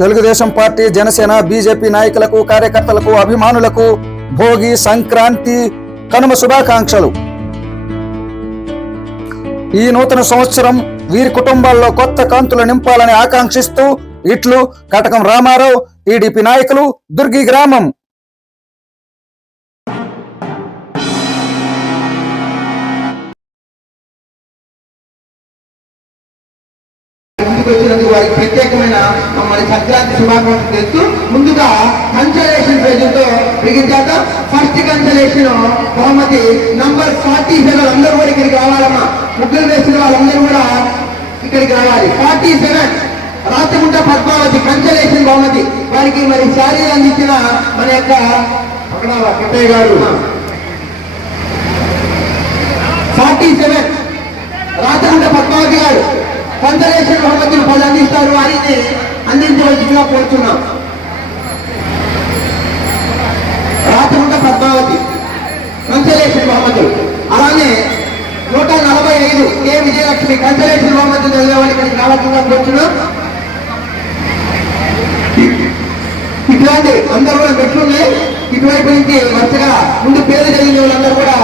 Telugu Desam party Janasena BJP నాయకులకు కార్యకర్తలకు అభిమానులకు భోగి సంక్రాంతి కనుమ శుభాకాంక్షలు. ఈ నూతన సంవత్సరం వీరి కుటుంబాల్లో కొత్త కాంతులు నింపాలని ఆకాంక్షిస్తూ ఇట్లు కటకం రామారావు టీడీపీ నాయకులు దుర్గి గ్రామం వారికి ప్రత్యేకమైన మరి సంక్రాంతి శుభాకాంక్షలు తెస్తూ ముందుగా కన్సలేషన్ ప్రజలతో బిగించాక ఫస్ట్ కన్సలేషన్ బహుమతి నంబర్ ఫార్టీ సెవెన్ అందరూ కూడా ఇక్కడికి రావాలమ్మా. ముగ్గురు వేసిన వాళ్ళందరూ కూడా ఇక్కడికి రావాలి. ఫార్టీ సెవెన్ రాత్రిగుంట పద్మావతి కన్సలేషన్ బహుమతి. వారికి మరి శారీ అందించిన మన యొక్క కట్టయ్య గారు. ఫార్టీ సెవెన్ రాత్రిగుంట పద్మావతి గారు. కొందరేశ్వర బహుమతులు పలు అందిస్తారు వారిని అందించవలసిందిగా కోరుతున్నాం. రాత్రుంట పద్మావతి కంచలేశ్వర బహుమతులు అలానే నూట నలభై ఐదు కే విజయలక్ష్మి కంచలేశ్వర బహుమతులు చదివే ఇక్కడికి రావాల్సిందిగా కోరుతున్నాం. ఇట్లాంటి అందరూ కూడా మెట్లు ఉన్నాయి ఇటువైపు నుంచి వరుసగా ముందు పేరు జరిగిన వాళ్ళందరూ కూడా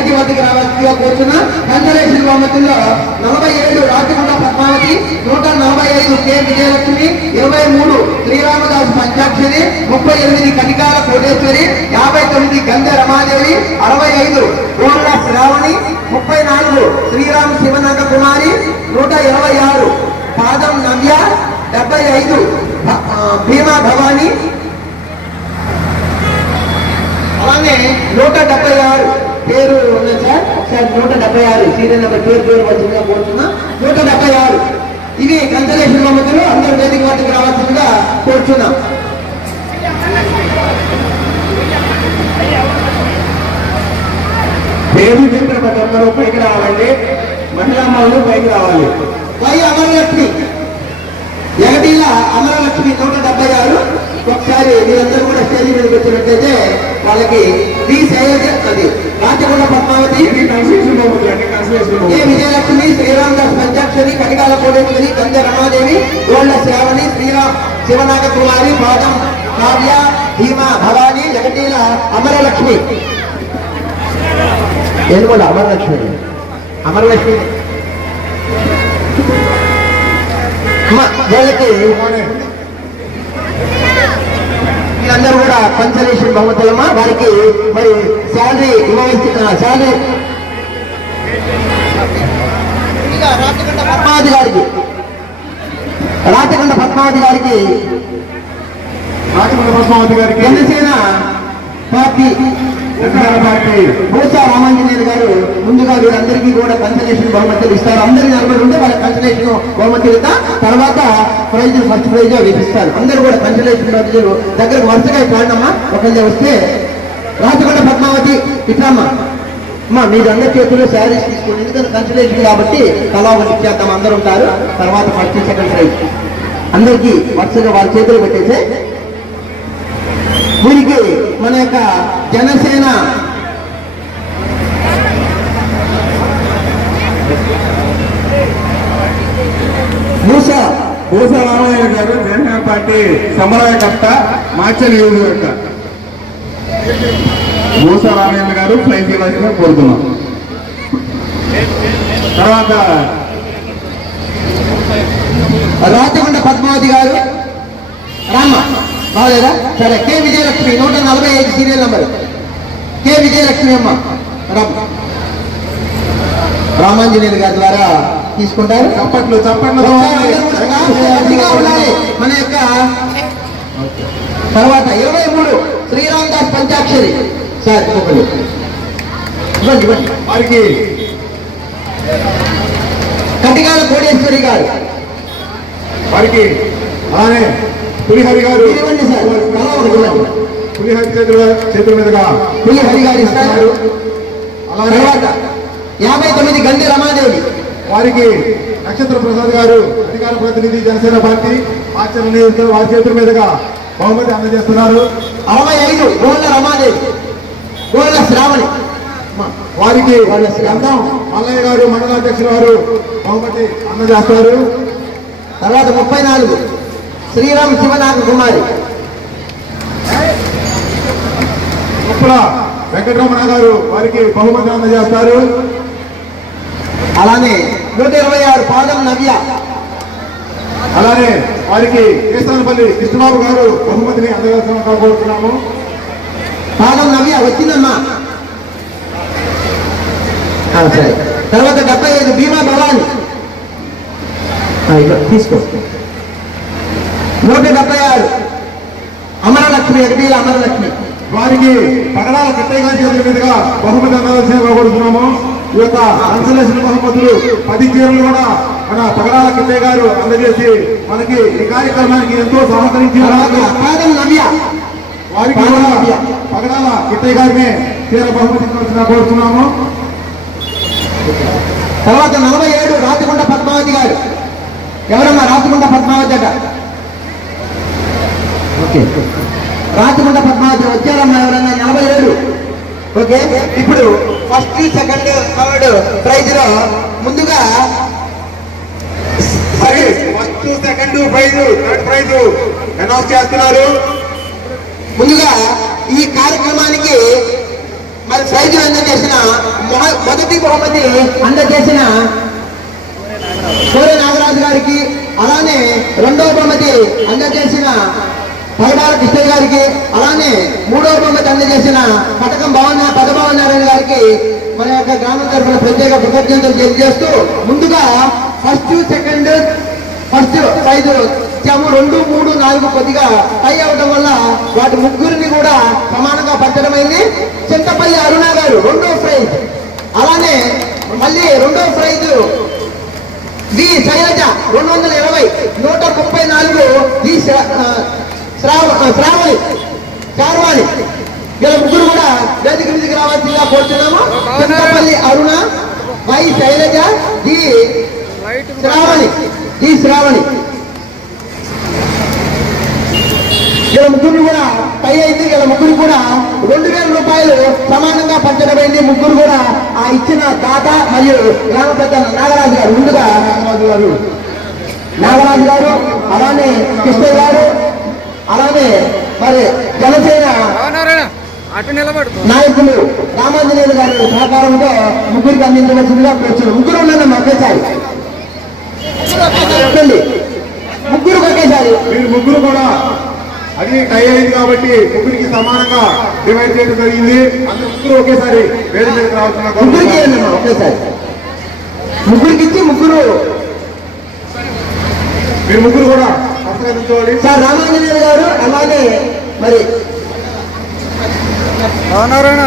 స్టేజీ వద్దకు రావాల్సిందిగా కోరుతున్నా. కన్సలేషన్ బహుమతుల్లో నలభై ఏడు రాజకొండ పద్మావతి నూట నలభై ఐదు కె విజయలక్ష్మి ఇరవై మూడు శ్రీరామదాసు పంచాక్షరి ముప్పై ఎనిమిది కనికాల కోటేశ్వరి యాభై తొమ్మిది గంధ రమాదేవి అరవై ఐదు గోళ్ళ శ్రావణి ముప్పై నాలుగు శ్రీరామ్ శివనంద కుమారి నూట ఇరవై ఆరు పాదం నవ్య డెబ్బై ఐదు భీమా భవాని. అలానే నూట డెబ్బై ఆరు పేరు ఉన్నది సార్. సార్ నూట డెబ్బై ఆరు సీరియల్ నెంబర్ పేరు పేరు వచ్చిందిగా కోరుతున్నా నూట డెబ్బై ఆరు. ఇవి కన్సలేషన్ బహుమతులు అందరూ వేదిక వద్దకు రావాల్సిందిగా కోరుతున్నాం పేరు చెప్పిన ప్రతి ఒక్కరూ పైకి రావాలండి మహిళా మహిళలు పైకి రావాలి. వై అమరలక్ష్మి. ఎగటీల అమరలక్ష్మి నూట డెబ్బై ఆరు. ఒకసారి మీరందరూ కూడా స్టేజ్ మీదకి వచ్చినట్టయితే వాళ్ళకి డి అది. రాచకొండ పద్మావతి ఏ విజయలక్ష్మి శ్రీరామదాస్ పంచాక్షరి కనికాల కోడేశ్వరి గంజ రమాదేవి గోళ్ళ శ్రావణి శ్రీరామ్ శివనాగ కుమారి పాదం కావ్య భీమా భవాని జగటీల అమరలక్ష్మి. నేను కూడా అమరలక్ష్మి? అమరలక్ష్మి. వీళ్ళకి వీళ్ళందరూ కూడా కన్సలేషన్ బహుమతులమ్మా. వారికి మరి శాలరీ ఇవ్వవలసి శాలరీ పద్మావతి గారికి. రాచకొండ పద్మావతి గారికి. రాజమండ్రి పద్మావతి గారికి. జనసేన పార్టీ బహుశా రామాంజనేయులు గారు ముందుగా వీరందరికీ కూడా కన్సలేషన్ బహుమతులు ఇస్తారు. అందరి నిలబడి ఉంటే వాళ్ళ కన్సలేషన్ బహుమతులు ఇస్తా తర్వాత ప్రైజ్ ఫస్ట్ ప్రైజ్ విధిస్తారు అందరూ కూడా కన్సలేషన్ బహుమతులు దగ్గరకు వరుసగా చూడమ్మా ఒకళ్ళు వస్తే రాచకొండ పద్మావతి ఇట్లామ్మా. అమ్మా మీరందరి చేతుల్లో శారీస్ తీసుకోండి. ఎందుకంటే కన్సలేషన్ కాబట్టి కళా ఒకటి ఇచ్చేద్దాం అందరూ ఉంటారు. తర్వాత ఫస్ట్ సెకండ్ ప్రైజ్ అందరికీ వరుసగా వాళ్ళ చేతులు పెట్టేసే వీరికి మన యొక్క జనసేన మూస పూస రామయ్య గారు జనసేన పార్టీ సమన్వయకర్త మార్చ నియోజకవర్గ. పూస రామయ్య గారు ఫ్లైట్ చేయవలసిందిగా కోరుతున్నాం. తర్వాత రాచకొండ పద్మావతి గారు రామ్మ. బాగలేదా? సరే కె విజయలక్ష్మి నూట నలభై ఐదు సీరియల్ నంబర్ కె విజయలక్ష్మి అమ్మ రామ్మ రామాంజనేయులు గారి ద్వారా తీసుకుంటారు. చప్పట్లు చప్పట్లు. మన యొక్క తర్వాత ఇరవై మూడు శ్రీరామదాస్ పంచాక్షరి. సార్ ఒకళ్ళు ఇవ్వండి ఇవ్వండి. వారికి కటికాల కోటేశ్వరి గారు. వారికి అలానే పులిహరి గారు పులిహరి చేతుల చేతుల మీదుగా పులి హరి గారు ఇస్తారు తర్వాత యాభై తొమ్మిది గండి రమాదేవి. వారికి నక్షత్ర ప్రసాద్ గారు అధికార ప్రతినిధి జనసేన పార్టీ ఆచరణ వారి చేతుల మీదుగా బహుమతి అందజేస్తున్నారు. అరవై ఐదు గోళ్ళ రమాదేవి. గోళ్ళ శ్రావణి. వారికి శ్రావణం. మల్లయ్య గారు మండలాధ్యక్షులు వారు బహుమతి అందజేస్తారు. తర్వాత ముప్పై నాలుగు. శ్రీరామ్ శివనాగ కుమారి. కుప్పల వెంకటరమణ గారు వారికి బహుమతి అందజేస్తారు. అలానే నూట ఇరవై ఆరు పాదం నవ్య. అలానే వారికి కేసానపల్లి కృష్ణబాబు గారు బహుమతిని అందజేస్తున్నట్టు కోరుతున్నాము. పాదం నవ్య వచ్చిందమ్మా. సరే. తర్వాత డెబ్బై ఐదు భీమా భవాని. ఆ, ఇదిగో, తీసుకో. నూట డెబ్బై ఆరు అమరలక్ష్మి ఎగటీల అమరలక్ష్మి. వారికి పగడాల కట్టయ్య గారి చేతుల మీదుగా బహుమతి అందజేసిన కోరుతున్నాము ఈ యొక్క కన్సలేషన్ బహుమతులు పది చీరలు కూడా మన పగడాల కట్టయ్య గారు అందజేసి మనకి ఈ కార్యక్రమానికి ఎంతో సహకరించి వారికి పగడాల కిట్టయ్య గారిని చీర బహుమతి కోరుతున్నాము. తర్వాత నలభై ఏడు రాతికొండ పద్మావతి గారు. ఎవరమ్మా రాతికొండ అట ఓకే. రాతికొండ పద్మావతి వచ్చారమ్మా ఎవరన్నా నలభై ఏడు ఓకే. ఇప్పుడు ఫస్ట్ సెకండ్ థర్డ్ ప్రైజ్లో ముందుగా first second prize third prize announce చేస్తున్నారు. ముందుగా ఈ కార్యక్రమానికి మరి ప్రైజ్ అందజేసిన మొదటి బహుమతి అందజేసిన సూర్య నాగరాజు గారికి అలానే రెండవ బహుమతి అందజేసిన పగడాల కృష్ణ గారికి అలానే మూడో బొమ్మకి అందజేసిన పటకం భవన పదభవన్ నారాయణ గారికి మన యొక్క గ్రామం తరఫున ప్రత్యేక కృతజ్ఞతలు తెలియజేస్తూ ముందుగా ఫస్ట్ సెకండ్ ఫస్ట్ ప్రైజ్ ఇచ్చాము రెండు మూడు నాలుగు కొద్దిగా టై అవడం వల్ల వాటి ముగ్గురిని కూడా సమానంగా పంచడమైంది చింతపల్లి అరుణ గారు రెండో ప్రైజ్. అలానే మళ్ళీ రెండో ప్రైజ్ వి శైలజ రెండు వందల ఇరవై నూట ముప్పై నాలుగు వి శ్రావణి శార్వాణి వీళ్ళ ముగ్గురు కూడా వేదిక మీదకి రావాల్సిందిగా కోరుతున్నాము. Chintapalli Aruna Y Sailaja D Sravani D Sravani. వీళ్ళ ముగ్గురు కూడా పై అయింది వీళ్ళ ముగ్గురు కూడా రెండు వేల రూపాయలు సమానంగా పంచడమైంది. ముగ్గురు కూడా ఆ ఇచ్చిన దాత మరియు గ్రామ పెద్ద నాగరాజు గారు ముందుగా నాగరాజు గారు. నాగరాజు గారు అలానే కృష్ణ గారు అలానే మరి జనసేన నారాయణ అటు నిలబడు. నాయకులు రామాంజనేయులు గారి సహకారంతో ముగ్గురికి అందించవలసిందిగా కూర్చున్నారు ముగ్గురు ఉన్నారమ్మా ఒకేసారి. ముగ్గురు ఒకేసారి. మీరు ముగ్గురు కూడా అది టై అయింది కాబట్టి ముగ్గురికి సమానంగా డివైడ్ చేయడం జరిగింది. అందరూ ముగ్గురు ఒకేసారి వేడి మీద రావాల్సిన ముగ్గురికి ఒకేసారి. ముగ్గురికి ఇచ్చి ముగ్గురు. మీరు ముగ్గురు కూడా సార్ గారు మరి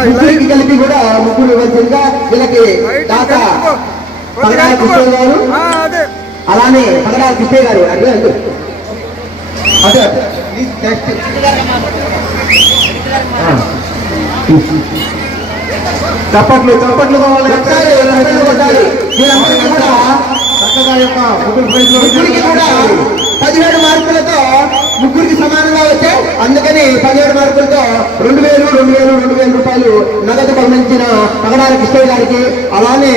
ముగ్గురికి కలిపి కూడా ముగ్గురు ఇవ్వాల్సిందిగా వీళ్ళకి దాత పగడాల కృష్ణ గారు. అదే. అలానే పగడాల కృష్ణ గారు అటు నెక్స్ట్ చప్పట్లు చప్పట్లు కావాలి. ఒకసారి రెండు కొట్టాలి. వీళ్ళందరికీ కూడా చక్కగా యొక్క ముగ్గురు ప్రైజ్ కూడా పదిహేడు మార్కులతో ముగ్గురికి సమానంగా వచ్చాయి అందుకని పదిహేడు మార్కులతో రెండు వేలు రెండు వేలు రెండు వేల రూపాయలు నగదు పంపించిన పగడాల కృష్ణ గారికి అలానే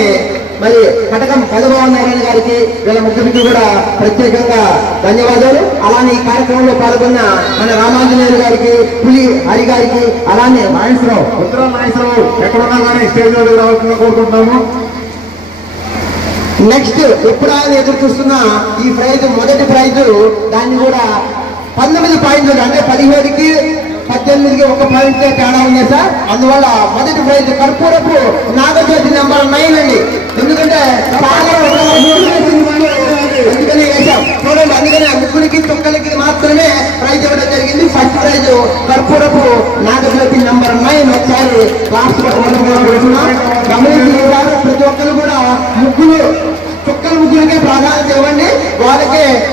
మరి కటకం పదభవన్ నారాయణ గారికి వీళ్ళ ముగ్గురికి కూడా ప్రత్యేకంగా ధన్యవాదాలు. అలానే ఈ కార్యక్రమంలో పాల్గొన్న మన రామాంజనేయులు గారికి పులి హరి గారికి అలానే నాగేశ్వరరావు ఉత్తరం నాగేశ్వరరావు ఎక్కడున్నా కానీ స్టేజ్ మీద కోరుకుంటున్నాము. నెక్స్ట్ ఇప్పుడు ఆయన ఎదురు చూస్తున్న ఈ ప్రైజ్ మొదటి ప్రైజ్ దాన్ని కూడా పంతొమ్మిది పాయింట్లు అంటే పదిహేడుకి పద్దెనిమిదికి ఒక పాయింట్ తేడా ఉంది సార్. అందువల్ల మొదటి prize Karpurapu Nagajyothi number nine అండి. ఎందుకంటే చాలా అందుకనే వేశాం. చూడండి అందుకనే ఆ ముగ్గురికి తొక్కలకి మాత్రమే ప్రైజ్ ఇవ్వడం జరిగింది. ఫస్ట్ ప్రైజ్ కర్పూర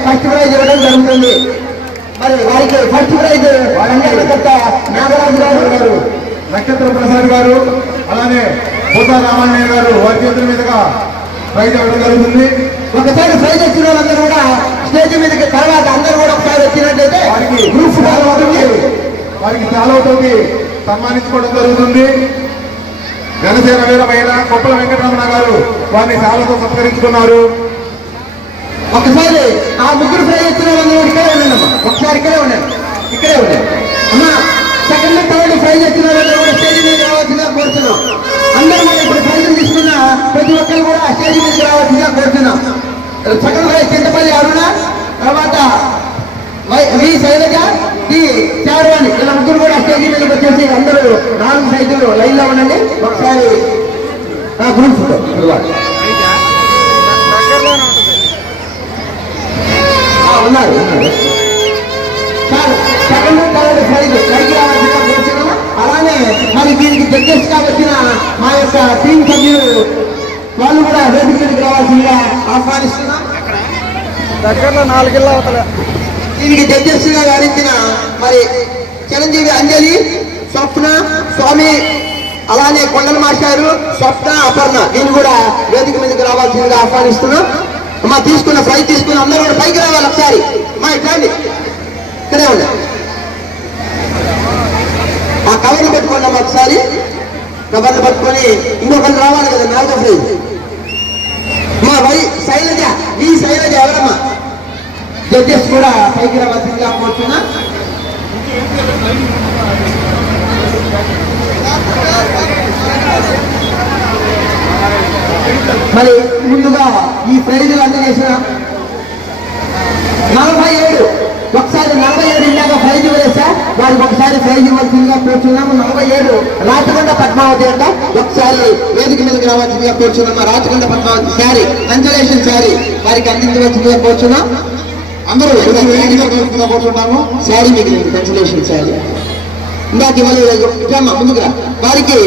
ఫస్ట్ ప్రైజ్ ఇవ్వడం జరుగుతుంది. మరి వారికి ఫస్ట్ ప్రైజ్ రంగకర్త నాగరాజు గారు గారు నక్షత్ర ప్రసాద్ గారు అలానే పోతా రామాంజనేయ గారు వారి చేతుల మీదుగా ప్రైజ్ ఇవ్వడం జరుగుతుంది. ఒకసారి ప్రైజ్ వచ్చిన వాళ్ళందరూ కూడా స్టేజ్ మీదకి తర్వాత అందరూ కూడా ఒకసారి వచ్చినట్లయితే వారికి గ్రూప్ వారికి సెలవుతోటి సన్మానించుకోవడం జరుగుతుంది. జనసేన వీర మహిళ కొప్పల వెంకటరమణ గారు వారిని సేవలతో సత్కరించుకున్నారు. ఒకసారి ఆ ముగ్గురు ప్రైజ్ వచ్చిన వాళ్ళందరూ ఇక్కడ ఉండండి అమ్మా. సార్ ఇక్కడే ఉన్నాను ఇక్కడే ఉన్నాను అమ్మా సెకండ్ థర్డ్ ఫ్రై వచ్చిన వాళ్ళు కూడా స్టేజ్ మీద రావాల్సిందిగా కోరుతున్నాం. అందరూ మనం ఇప్పుడు ప్రైజ్ తీసుకున్న ప్రతి ఒక్కరు కూడా స్టేజ్ మీద రావాల్సిందిగా కోరుతున్నాం. సెకండ్ ఫ్రై చింతపల్లి అరుణ తర్వాత వి శైలజ టి చారువాణి ఇలా ముగ్గురు కూడా స్టేజ్ మీదకి వచ్చేసి అందరూ నాలుగు సైజులు లైన్లో ఉండండి. ఒకసారి గ్రూప్ ఫోటో ఉన్నారు సెకండ్ థర్డ్ పైకి అలానే మరి దీనికి జడ్జెస్గా వచ్చిన మా యొక్క టీం సభ్యులు వాళ్ళు కూడా వేదిక మీదకి రావాల్సిందిగా ఆహ్వానిస్తున్నాం. దగ్గరలో నాలుగిళ్ళ అవతల. దీనికి జడ్జెస్గా వ్యవహరించిన మరి చిరంజీవి అంజలి స్వప్న స్వామి అలానే కొండల మాస్టారు స్వప్న అపర్ణ దీన్ని కూడా వేదిక మీదకి రావాల్సిందిగా ఆహ్వానిస్తున్నాం. అమ్మా తీసుకున్న ఫ్లైట్ తీసుకున్న అందరూ కూడా పైకి రావాలి ఒకసారి. మా ఇట్లాండి ఇక్కడే ఉండే. ఆ కవర్లు పట్టుకోండి అమ్మ ఒకసారి. కవర్లు పట్టుకొని ఇంకొకరు రావాలి కదా నాలుగో ప్రైజ్ మా వై శైలజ ఈ శైలజ ఎవరమ్మా? జడ్జెస్ కూడా పైకి రావాల్సిందిగా కోరుతున్నా. మరి ముందుగా ఈ ప్రైజులు అందజేసిన నలభై ఏడు ఒకసారి నలభై ఏడు ఇందాక ప్రైజ్ వేసా వారికి ఒకసారి ప్రైజ్ ఇవ్వాల్సిందిగా కోరుచున్నాము. నలభై ఏడు రాచకొండ పద్మావతి అంట. ఒకసారి వేదిక మీదకి రావాల్సిందిగా కోరుచున్నాము. రాచకొండ పద్మావతి శారీ కన్సలేషన్ శారీ వారికి అందించవలసిందిగా కోరుచున్నాం. అందరూ వేదికగా కోరుతున్నాము శారీ? మిగిలింది కన్సలేషన్ శారీ ఇందాక ఇవ్వలేదు ముందుగా వారికి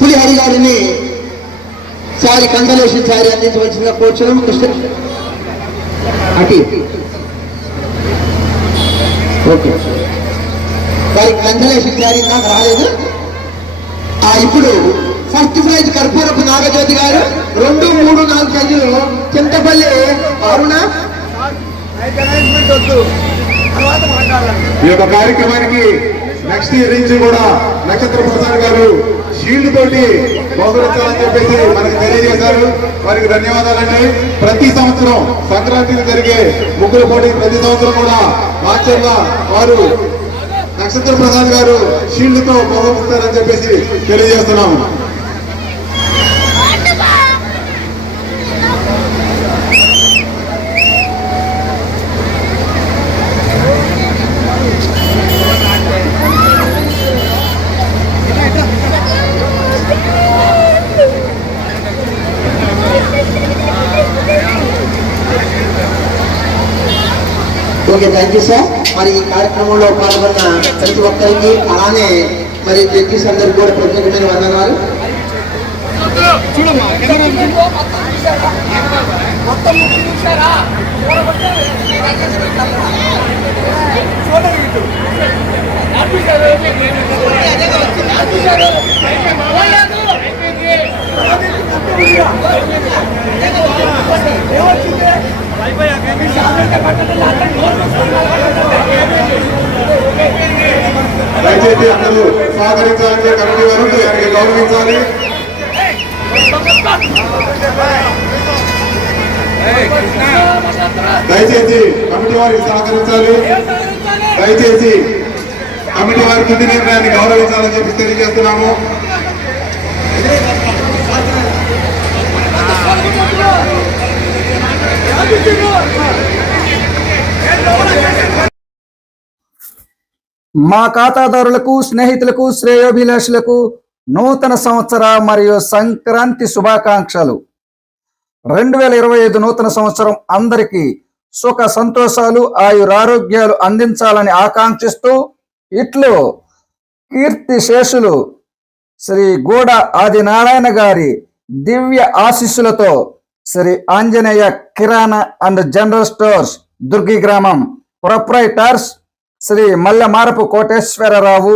పులిహరి గారిని శారీ కన్సలేషన్ శారీ అందించవలసిందిగా కోరుచున్నాం కృష్ణ అటు ఓకే. వారికి కన్సలేషన్ శారీ నాకు రాలేదు. ఆ ఇప్పుడు ఫస్ట్ ప్రైజ్ కర్పూరపు నాగజ్యోతి గారు. రెండు మూడు నాలుగు సైజులు చింతపల్లి అరుణ. ఈ యొక్క కార్యక్రమానికి నెక్స్ట్ ఇయర్ నుంచి కూడా నక్షత్ర ప్రసాద్ గారు షీల్డ్ తోటి బహుకరించాలని చెప్పేసి మనకు తెలియజేశారు. వారికి ధన్యవాదాలండి. ప్రతి సంవత్సరం సంక్రాంతికి జరిగే ముగ్గురు పోటీ ప్రతి సంవత్సరం కూడా ఆచరణ వారు నక్షత్ర ప్రసాద్ గారు షీల్డ్తో బహుకరిస్తారని చెప్పేసి తెలియజేస్తున్నాము. ఓకే థ్యాంక్ యూ సార్ మరి ఈ కార్యక్రమంలో పాల్గొన్న ప్రతి ఒక్కరికి అలానే మరి జడ్జీస్ అందరికి కూడా ప్రత్యేకమైన వందనాలు. దయచేసి అందరూ సహకరించాలని కమిటీ వారు దానికి గౌరవించాలి దయచేసి కమిటీ వారికి సహకరించాలి దయచేసి కమిటీ వారి తుది నిర్ణయాన్ని గౌరవించాలని చెప్పి తెలియజేస్తున్నాము Thank you. మా ఖాతాదారులకు స్నేహితులకు శ్రేయోభిలాషులకు నూతన సంవత్సర మరియు సంక్రాంతి శుభాకాంక్షలు. రెండు వేల ఇరవై ఐదు నూతన సంవత్సరం అందరికీ సుఖ సంతోషాలు ఆయురారోగ్యాలు అందించాలని ఆకాంక్షిస్తూ ఇట్లు కీర్తి శేషులు శ్రీ గూడ ఆదినారాయణ గారి దివ్య ఆశీస్సులతో Sri Anjaneya Kirana and general stores Durgi గ్రామం ప్రొప్రైటర్స్ శ్రీ మల్లమారపు కోటేశ్వరరావు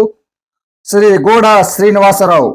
శ్రీ గూడ శ్రీనివాసరావు.